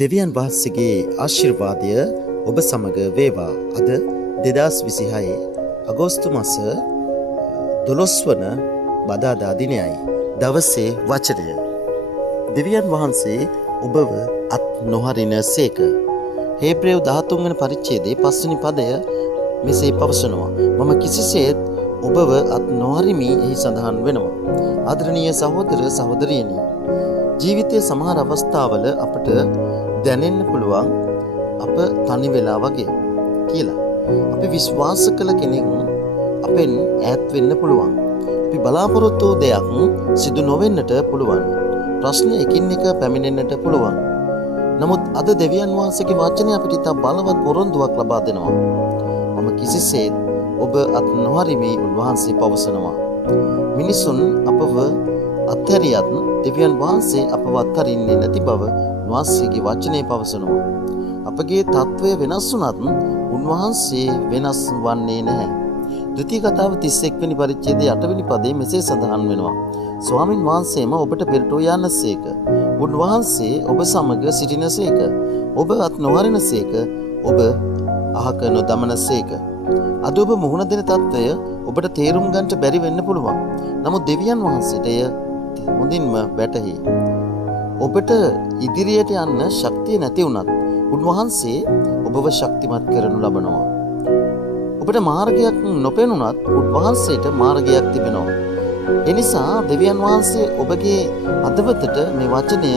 දෙවියන් වහන්සේගේ ආශිර්වාදය ඔබ සමග වේවා. අද 2026 අගෝස්තු මාස 12 වන බදාදා දිනයයි. දවසේ වචනය. දෙවියන් වහන්සේ ඔබව අත් නොහරින සේක. හේබ්‍රේව 13 වෙනි පරිච්ඡේදයේ 5 වෙනි පදය මෙසේ පවසනවා. මම කිසිසේත් ඔබව අත් නොහරිමි එහි සඳහන් වෙනවා. ආදරණීය සහෝදර සහෝදරියනි, ජීවිතයේ සමහර අවස්ථාවල අපට දැනෙන්න පුළුවන් අප තනි වෙලා වගේ කියලා. අපි විශ්වාස කළ කෙනෙක් අපෙන් ඈත් වෙන්න පුළුවන්. අපි බලාපොරොත්තු දෙයක් සිදු නොවෙන්නට පුළුවන්. ප්‍රශ්න එකින් එක පැමිණෙන්නට පුළුවන්. නමුත් අද දෙවියන් වහන්සේගේ වචනය අපිට ඉතා බලවත් පොරොන්දුවක් ලබා දෙනවා. මම කිසිසේත් ඔබ අත් නොහරිමි උන්වහන්සේ පවසනවා. මිනිසුන් අපව අත්හැරියත් දෙවියන් වහන්සේ අපව අත්හරින්නේ නැති බව උන්වහන්සේගේ වචනය පවසනවා. අපගේ තත්වය වෙනස් වුණත් උන්වහන්සේ වෙනස් වන්නේ නැහැ. ද්විතීය කතාව 31 වෙනි පරිච්ඡේදයේ 8 වෙනි පදයේ මෙසේ සඳහන් වෙනවා. ස්වාමින් වහන්සේම ඔබට පෙරටුව යන්නසේක. උන්වහන්සේ ඔබ සමග සිටිනසේක. ඔබ අත් නොහරිනසේක. ඔබ අහක නොදමනසේක. අද ඔබ මුහුණ දෙන තත්වය ඔබට තේරුම් ගන්නට බැරි වෙන්න පුළුවන්. නමුත් දෙවියන් වහන්සේට එය හොඳින්ම වැටහි. ඔබට ඉදිරියට යන්න ශක්තිය නැති වුණත් උන්වහන්සේ ඔබව ශක්තිමත් කරනු ලබනවා. ඔබට මාර්ගයක් නොපෙනුනත් උන්වහන්සේට මාර්ගයක් තිබෙනවා. එනිසා දෙවියන් වහන්සේ ඔබගේ හදවතට මේ වචනය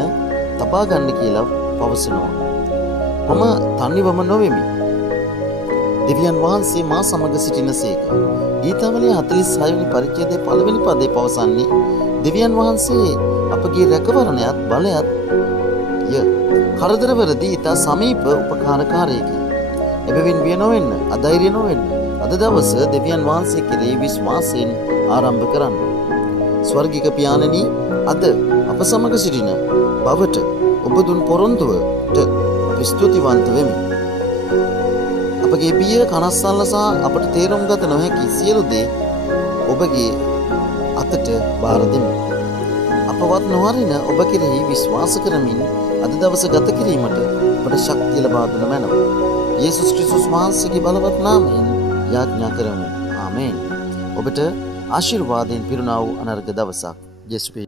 තබා ගන්න කියලා පවසනවා. මම තනිවම නොවෙමි. දෙවියන් වහන්සේ මා සමග සිටිනසේක. ගීතාවලිය 46 වෙනි පරිච්ඡේදයේ 1 වෙනි පදයේ පවසන්නේ දෙවියන් වහන්සේ අපගේ රැකවරණයත් බලයත් ය. කරදරවලදී ඉතා සමීප උපකාරකාරයෙකි. එබැවින් බිය නොවෙන්න, අධෛර්ය නොවෙන්න. අද දවස දෙවියන් වහන්සේ කෙරෙහි විශ්වාසයෙන් ආරම්භ කරන්න. ස්වර්ගික පියාණනි, අද අප සමග සිටින බවට ඔබ දුන් පොරොන්දුවට ස්තුතිවන්ත වෙමි. අපගේ බිය, කනස්සල්ල සහ අපට තේරුම් ගත නොහැකි සියලු දේ ඔබගේ අතට බාර දෙමු. අපවත් නොහරින ඔබ කෙරෙහි විශ්වාස කරමින් අද දවස ගත කිරීමට ඔබට ශක්තිය ලබා දුන මැනව. යේසුස් ක්‍රිස්තුස් වහන්සේගේ බලවත් නාමයෙන් යාඥා කරමු. ආමේන්. ඔබට ආශිර්වාදයෙන් පිරුණා වූ අනර්ග දවසක්. යේසුස්